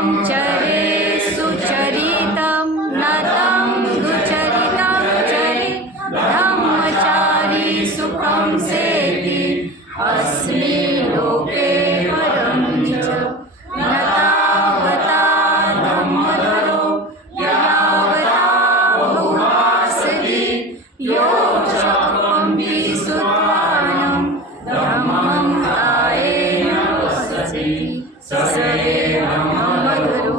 चरे सुचरितं नतं दुचरितं चरे ब्रह्मचारी सुखं सेति अस्मिन् लोके परं च न तावता धम्मधरो यावता बहुवासति यो च अपि सुत्वानं धम्मं कायेन वसति स एव धम्मधरो